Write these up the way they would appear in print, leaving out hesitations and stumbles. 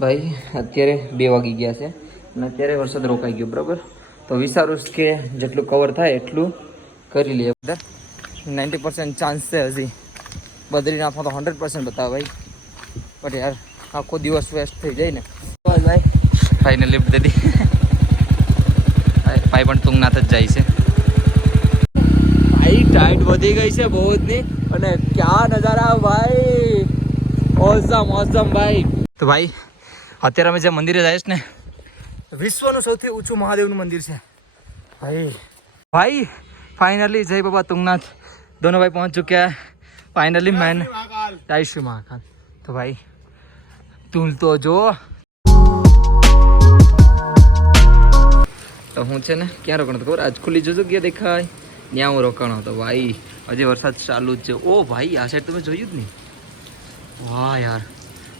ભાઈ અત્યારે 2 વાગી ગયા છે અને અત્યારે વરસાદ રોકાઈ ગયો બરાબર. તો વિચારું કે જેટલું કવર થાય એટલું કરી લઈએ. બધા 90% ચાન્સ છે હજી બદ્રીનાથમાં તો 100% બતાવે ભાઈ. પણ યાર આખો દિવસ વેસ્ટ થઈ જાય ને. ભાઈ ફાઇનલ લિફ્ટ દે દી. ભાઈ પણ તુંગનાથ જ જાય છે ભાઈ. ટાઈટ વધી ગઈ છે બહુ જ ની. અને ક્યાં નજારા ભાઈ, ઓસમ ઓસમ ભાઈ. તો ભાઈ અત્યારે અમે જે મંદિરે જઈશ ને, વિશ્વનું સૌથી ઊંચું મહાદેવનું મંદિર છે ભાઈ. ભાઈ फाइनली जय बाबा तुंगनाथ दोनों भाई पहुंच चुके हैं फाइनली. मैंने जय श्री महाकाल. तो भाई तुम तो जो तो હું છે ને ક્યાં રોકાણો હતો ખબર? આજ ખુલ્લી જો જગ્યા દેખાય ત્યાં હું રોકાણો હતો ભાઈ. હજી વરસાદ ચાલુ જ છે. ઓ ભાઈ આ સાઈડ તમે જોયું જ નહીં? વાહ યાર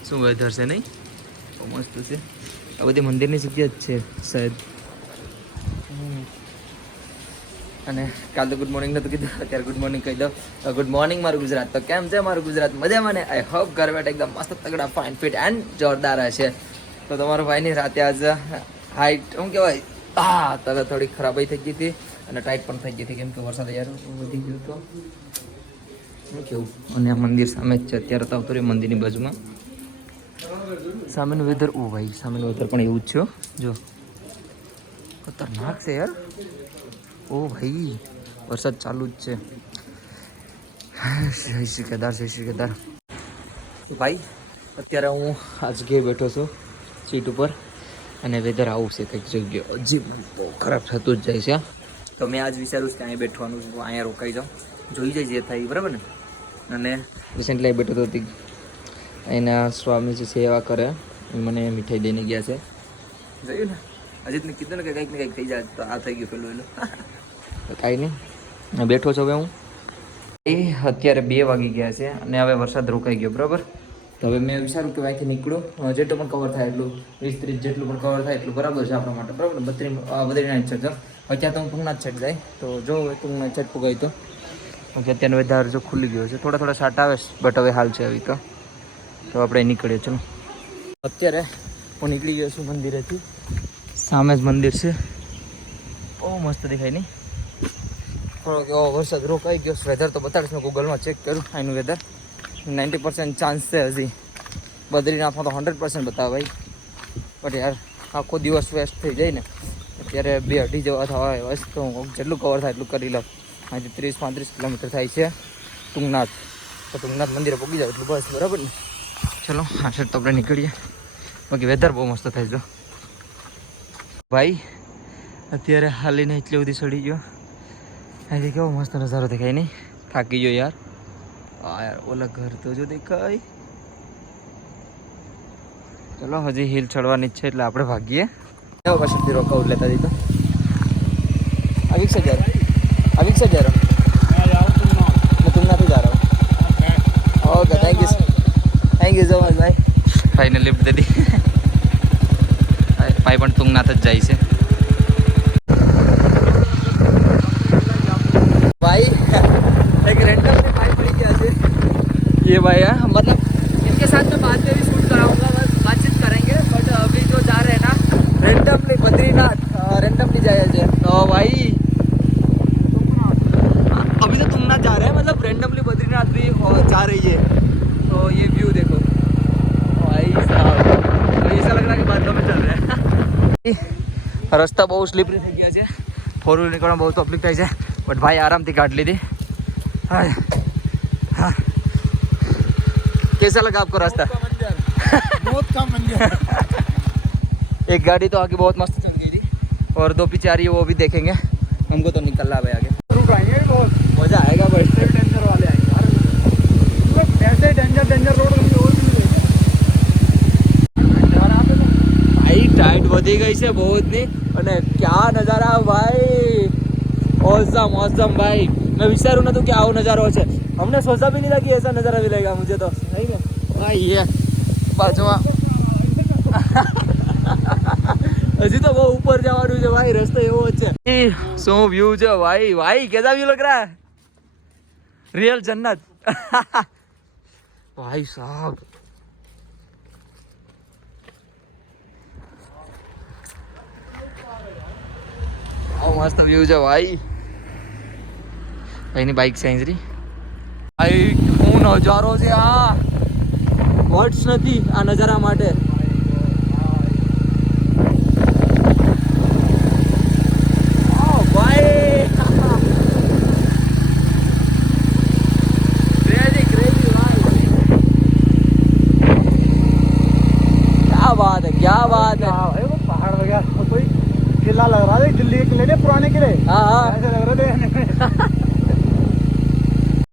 શું વેધર છે નહીં? બહુ મસ્ત છે. આ બધી મંદિરની જગ્યા જ છે શાયદ. અને કાલ તો ગુડ મોર્નિંગ નતું કીધું, અત્યારે ગુડ મોર્નિંગ કહી દો. ગુડ મોર્નિંગ મારું ગુજરાત. તો કેમ છે મારું ગુજરાત? મજામાં ને? આઈ હોપ ઘર બેઠા એકદમ મસ્ત તગડા ફાઇન ફિટ એન્ડ જોરદાર હશે. તો તમારો ભાઈની રાતે આજે હાઈટ શું કહેવાય, તને થોડી ખરાબાઈ થઈ ગઈ હતી અને ટાઈટ પણ થઈ ગઈ હતી કેમ કે વરસાદ યાર વધી ગયો હતો. શું કેવું? અને આ મંદિર સામે જ છે અત્યારે. તો આવતો રહ્યો મંદિરની બાજુમાં. સામેનું વેધર, ઓ ભાઈ સામેનું વેધર પણ એવું જ છે જો. ખતરનાક છે યાર. ઓ ભાઈ વરસાદ ચાલુ જ છે. જય શ્રી કેદાર, જય શ્રી કેદાર. તો ભાઈ અત્યારે હું આ જગ્યાએ બેઠો છું સીટ ઉપર અને વેધર આવું છે કંઈક જગ્યાએ. હજી બહુ ખરાબ થતું જ જાય છે. તો મેં આજ વિચાર્યું છે કે અહીંયા બેઠવાનું છે, અહીંયા રોકાઈ જાઉં, જોઈ જાય જે થાય બરાબર ને. અને રિસેન્ટલી બેઠો તો એના સ્વામી જે સેવા કરે એ મને મીઠાઈ દઈને ગયા છે. જોયું ને, અજીતને કીધું ને કે કંઈક ને કંઈક થઈ જાય. તો આ થઈ ગયું પેલું કાંઈ નહીં. બેઠો છો હવે હું. એ અત્યારે 2 વાગી ગયા છે અને હવે વરસાદ રોકાઈ ગયો બરાબર. તો હવે મેં વિચાર્યું કે અહીંથી નીકળું, જેટલું પણ કવર થાય એટલું, 20-30 જેટલું પણ કવર થાય એટલું બરાબર છે આપણા માટે બરાબર. બદ્રીનાથ છેક જાઉં. અત્યારે તો હું તુંગનાથ છેક જાય તો જો તુંગનાથ છેક પુગાય તો અત્યારનો વેધર જો ખુલ્લી ગયો છે. થોડા છાંટ આવે બટ હવે હાલ છે આવી. તો આપણે નીકળીએ. ચલો અત્યારે હું નીકળી ગયો છું મંદિરેથી. સામે જ મંદિર છે. બહુ મસ્ત દેખાય નહીં? થોડોક એવો વરસાદ રોકાઈ ગયો. વેધર તો બતાડીશ, મેં ગૂગલમાં ચેક કર્યું. અહીંનું વેધર 90% ચાન્સ છે હજી બદ્રીનાથમાં તો 100% બતાવે ભાઈ. પણ યાર આખો દિવસ વેસ્ટ થઈ જાય ને. અત્યારે 2-2.5 જેવા થવા બસ. તો જેટલું કવર થાય એટલું કરી લઉં. અહીંથી 30-35 કિલોમીટર થાય છે તુંગનાથ. તો તુંગનાથ મંદિરે પહોંચી જાવ એટલું બસ બરાબર ને. ચલો આ સાઈડ તો આપણે નીકળીએ. બાકી વેધર બહુ મસ્ત થાય જો ભાઈ. અત્યારે હાલીને એટલી બધી ચડી ગયો. અહીંથી કેવો મસ્ત નજારો દેખાય નહીં? થાકી ગયો યાર. યાર ઓલા ઘર તો જો દેખાય. ચલો હજી હિલ ચડવાની જ છે એટલે આપણે ભાગીએ. પછી રોકાઉટ લેતા દીધો. अभी से जा रहा हूँ मैं तुंगनाथ जा रहा हूँ. Okay thank you so much ભાઈ. ફાઇનલ લિફ્ટ દે દી. ભાઈ પણ તુંગનાથ જ જાય છે भाई. एक रेंटल में भाई पड़ी क्या से ये भाई है. मतलब इनके साथ में बाद में भी शूट कराऊंगा, बस बातचीत करेंगे. बट अभी जो जा रहे हैं ना रेंडमली बद्रीनाथ, रेंडमली जाए थे तो भाई अभी तो तुंगनाथ जा रहे हैं, मतलब रेंडमली बद्रीनाथ भी जा रही है. तो ये व्यू देखो भाई साहब, ऐसा लग रहा है कि बादलों में चल रहे हैं. रस्ता बहुत स्लिपरी થઈ ગયા છે. 4 व्हीलर નીકળવા બહુ તકલીફ થાય છે. बट भाई आराम થી काट ली थी. हाँ हाँ कैसा लगा आपको रास्ता? बहुत कम मंजर. एक गाड़ी तो आगे बहुत मस्त चल गई थी और 2 पीछे आ रही है, वो भी देखेंगे. हमको तो निकलना है आगे. रुकाएंगे बहुत मजा आएगा. बट डेंजर वाले आएंगे. ऐसे डेंजर रोड भाई. टाइट वधी गई છે બહુ જ ની. અને ક્યાં નજારા ભાઈ, ઓસમ ઓસમ भाई. मैं विचारू ना तो कि आओ नज़ारा है. हमने सोचा भी नहीं था कि ऐसा नज़ारा मिलेगा मुझे तो. नहीं है भाई ये बाजूમાં હજી તો બહુ ઉપર જવાનું છે ભાઈ. રસ્તો એવો જ છે. શું વ્યૂ છે ભાઈ. ભાઈ कैसा व्यू लग रहा है? रियल जन्नत भाई साहब. મસ્ત વ્યૂ છે ભાઈ. ભાઈની બાઇક છે અહીં. ભાઈ શું નજારો છે આ, વર્ડ્સ નથી આ નજારા માટે. क्या बात है. वो पहाड़ वगैरह कोई किला लग रहा है, दिल्ली के किले पुराने किले. हाँ ऐसे लग रहे थे.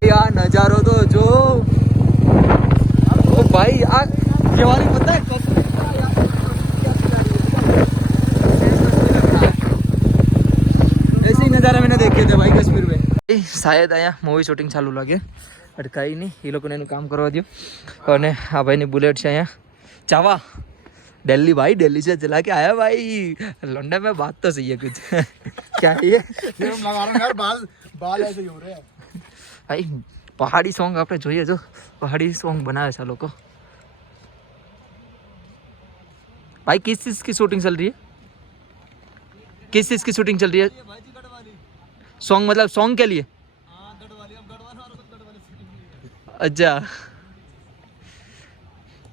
यार नजारो तो जो ओ भाई यार ये वाली पता है ऐसे ही नज़ारा मैंने देखे थे भाई कश्मीर में. शायद અહીંયા મૂવી શૂટિંગ ચાલુ લાગે, અટકાઈ નહીં, એ લોકોને એનું કામ કરવા દો. અને આ ભાઈની બુલેટ છે અહીંયા. ચાવા दिल्ली भाई, दिल्ली से चला के आया भाई. लौंडा में बात तो सही है कुछ. क्या है ये लगा रहा हूं यार, बाल ऐसे ही हो रहे हैं भाई. पहाड़ी सॉन्ग आपने જોઈએ જો, पहाड़ी सॉन्ग बनावे છે લોકો. भाई किस चीज की शूटिंग चल रही है, किस चीज की शूटिंग चल रही है? सॉन्ग मतलब सॉन्ग के लिए. अच्छा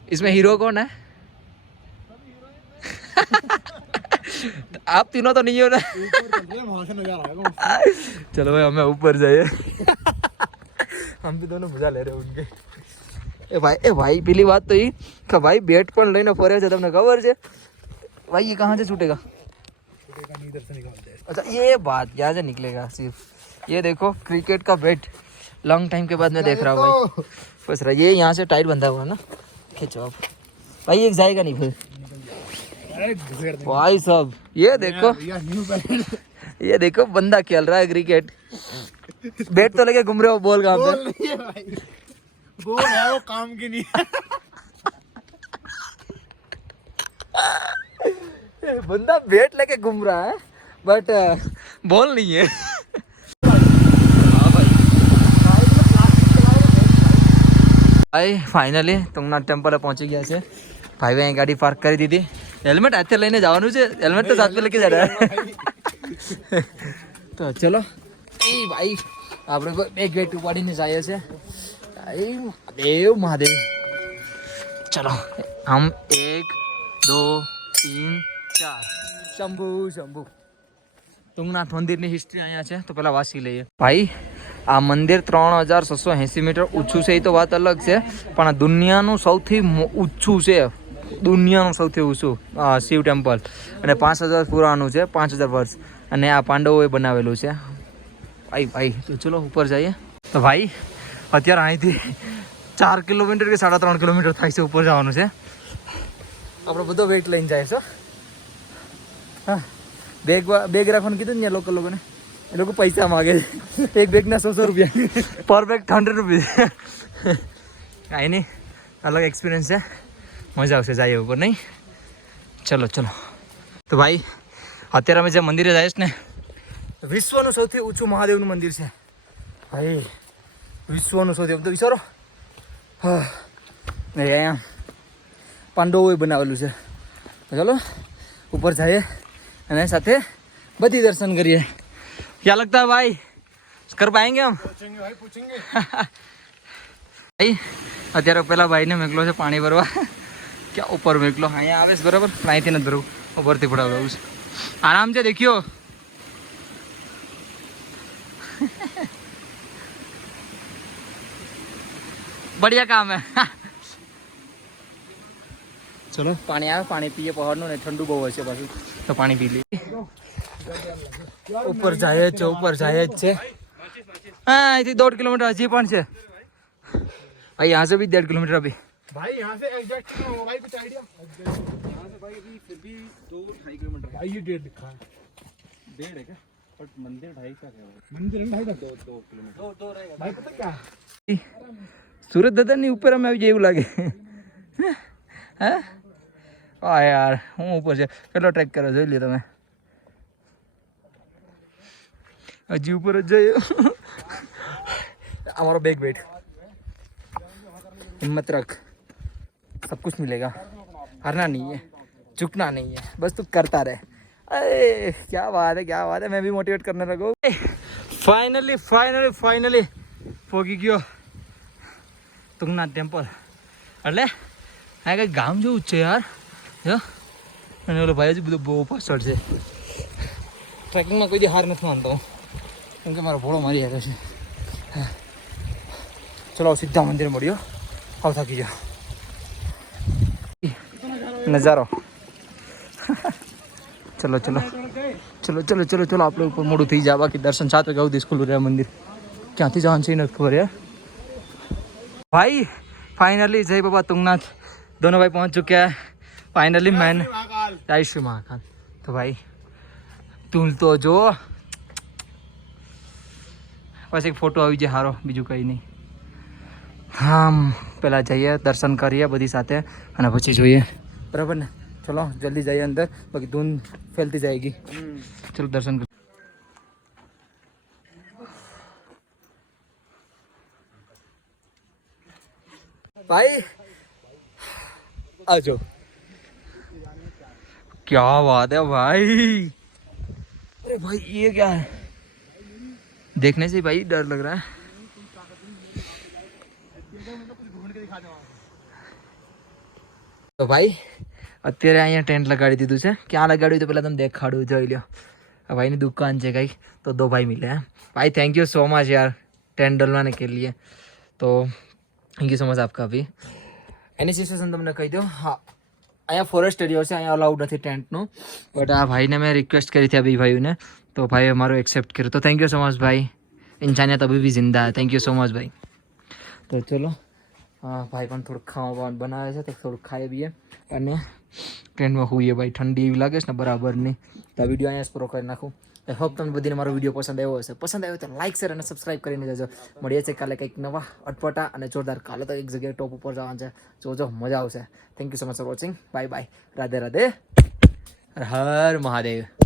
इसमें हीरो कौन है? आप तीनों तो नहीं हो ना. चलो भाई हमें ऊपर जाइए. हम भी दोनों मजा ले रहे हैं उनके. ए भाई पहली बात तो ये कि भाई बैट पर लઈને ફરે છે, તમને ખબર છે भाई? ये कहाँ से छूटेगा? इधर से निकालते हैं. अच्छा ये बात यहाँ से निकलेगा सिर्फ. ये देखो क्रिकेट का बैट लॉन्ग टाइम के बाद मैं देख रहा हूँ भाई. बस रहा ये यहाँ से टाइट बंधा हुआ है ना, खींचो आप भाई, एक जाएगा नहीं फिर भाई साहब. ये देखो ये देखो बंदा खेल रहा है क्रिकेट, बैट तो लगे घूम रहे हो, बॉल कहाँ पे? बॉल है वो काम की नहीं. बंदा बैट लेके घूम रहा है बट बॉल नहीं है. भाई फाइनली तुंगनाथ टेम्पल पहुंची गया છે. ભાઈ અહીં ગાડી પાર્ક કરી દીધી. હેલ્મેટ હાથે લઈને જવાનું છે, હેલ્મેટ તો સાથે લેકે જરા. તો ચલો એ ભાઈ આપણે બે ગેટ ઉપાડીને જઈએ છે. એ મહાદેવ મહાદેવ. ચલો हम 1 2 3 4 શંભુ શંભુ. तुंगनाथ મંદિરની હિસ્ટ્રી અહીંયા છે તો પેલા વાંચી લઈએ. ભાઈ આ મંદિર 3680 મીટર ઊંચું છે, એ તો વાત અલગ છે, પણ દુનિયાનું સૌથી ઊંચું છે, દુનિયાનું સૌથી ઊંચું શિવ ટેમ્પલ. અને 5000 પુરાણું છે, 5000 વર્ષ. અને આ પાંડવોએ બનાવેલું છે ભાઈ. ભાઈ તો ચલો ઉપર જઈએ. તો ભાઈ અત્યારે અહીંથી 4 કિલોમીટર કે 3.5 કિલોમીટર થાય છે ઉપર જવાનું છે. આપણે બધો વેઇટ લઈને જાય છે. હા બેગ રાખવાનું કીધું ને લોકલ લોકોને, એ લોકો પૈસા માગે છે. એક બેગના 100 રૂપિયા, પર બેગ 100 રૂપિયા. કાંઈ નહીં, અલગ એક્સપિરિયન્સ છે, મજા આવશે જાય ઉપર નહીં. ચલો ચલો. તો ભાઈ અત્યારે અમે જે મંદિરે જઈશ ને, વિશ્વનું સૌથી ઊંચું મહાદેવનું મંદિર છે ભાઈ. વિશ્વનું સૌથી, તો વિચારો હા અહીંયા પાંડવોએ બનાવેલું છે. ચલો ઉપર જઈએ અને સાથે બધી દર્શન કરીએ. क्या लगता है भाई, कर पाएंगे हम? भाई पूछेंगे. भाई અત્યારે પેલા ભાઈને મેકલો છે પાણી ભરવા. ક્યાં ઉપર મેકલો, અહીંયા આવે છે બરાબર, અહીંથી નથી ભરવું, ઉપરથી પડાવવું છે. આરામ છે દેખ્યો. बढ़िया काम है. ચલો પાણી આવે, પાણી પીએ પહાડનું, ને ઠંડુ બહુ હોય છે પાછું, તો પાણી પી લઈએ. ઉપર જાય જ છે, ઉપર જાય જ છે. हाँ અહીંથી 1.5 કિલોમીટર હજી પણ છે भाई. यहाँ से भी 1.5 किलोमीटर अभी. भाई यहाँ से एग्जैक्ट भाई कुछ आइडिया? यहाँ से भाई अभी फिर भी 2-2.5 किलोमीटर. भाई ये 1.5 लिखा है. 1.5 है क्या? बट मंदिर 2.5 का है. मंदिर 2.5 का 2 किलोमीटर. 2 रहेगा भाई. पता क्या सूरत दादा ની ઉપર અમે આવી જેવું લાગે. હે આ યાર હું ઉપર છે, કેટલો ટ્રેક કરો જોઈ લ્યો તમે. હજી ઉપર જ જઈએ. हमारा बैग वेट, हिम्मत रख, सब कुछ मिलेगा, हारना नहीं है, झुकना नहीं है, बस तू करता रहे. अरे क्या बात है, मैं भी मोटिवेट करने लगो. ફાઇનલી પોગી ગયો તુંગનાથ ટેમ્પલ. એટલે આ કંઈક ગામ જેવું જ છે યાર. જો અને ઓલો ભાઈ હજી બધું બહુ પાછળ છે. ટ્રેકિંગમાં કોઈ દી હાર નથી માનતો કેમ કે મારો ભોળો મારી આવ્યો છે. ચલો સીધા મંદિર મળ્યો. આવ થાકી જાઓ. નજારો. ચલો આપણે ઉપર મોડું થઈ જાય. બાકી દર્શન 7 વાગ્યા સુધી ખુલ્લું રહે મંદિર. ક્યાંથી જવાનું છે નથી ખબર યાર. भाई फाइनली जय बाबा तुंगनाथ दोनों भाई पहुंच चुके हैं. फाइनली मैंने जय श्री महाकाल. तो भाई तुम तो जो बस एक फोटो આવી જાય હારો, બીજું કંઈ નહીં. હા પહેલાં જઈએ દર્શન કરીએ બધી સાથે અને પછી જોઈએ, બરાબર ને. ચલો જલ્દી જઈએ અંદર, બાકી ધૂન ફેલતી જાયગી. ચલો દર્શન કરીએ. भाई आजो. क्या बात है भाई. अरे भाई ये क्या है, देखने से भाई डर लग रहा है. તો ભાઈ અત્યારે અહીંયા ટેન્ટ લગાડી દીધું છે. ક્યાં લગાડ્યું તો પહેલાં તમે દેખાડું, જોઈ લો. આ ભાઈની દુકાન છે કંઈક, તો દો ભાઈ મિલે. ભાઈ થેન્ક यू सो मच यार टेंट डलवाने के लिए. तो થેન્ક યુ સો મચ આપકા ભી. એની સિચ્યુએશન તમને કહી દો. હા અહીંયા ફોરેસ્ટ એરિયો છે, અહીંયા અલાઉડ નથી ટેન્ટનું. બટ આ ભાઈને મેં રિક્વેસ્ટ કરી હતી આ બે ભાઈઓને, તો ભાઈએ મારો એક્સેપ્ટ કર્યો. તો થેન્ક યુ સો મચ ભાઈ. ઇન્સાનિયત અભી ભી જિંદા है. થેન્ક યુ સો મચ ભાઈ. તો ચલો હા ભાઈ પણ થોડુંક ખાવા બનાવે છે, તો થોડુંક ખાઈ પીએ અને ટ્રેનમાં હોઈએ. ભાઈ ઠંડી એવી લાગે છે ને બરાબર નહીં. તો આ વિડીયો અહીંયા જ પૂરો કરી નાખું. આઈ હોપ તમને બધીને મારો વિડીયો પસંદ આવ્યો હશે. પસંદ આવ્યો તો લાઇક શેર અને સબસ્ક્રાઈબ કરીને જજો. મળીએ છીએ કાલે કંઈક નવા અટપટા અને જોરદાર. કાલે તો એક જગ્યાએ ટોપ ઉપર જવાનું છે, જોજો મજા આવશે. Thank you so much for watching. Bye bye. Radhe રાધે. હર હર મહાદેવ.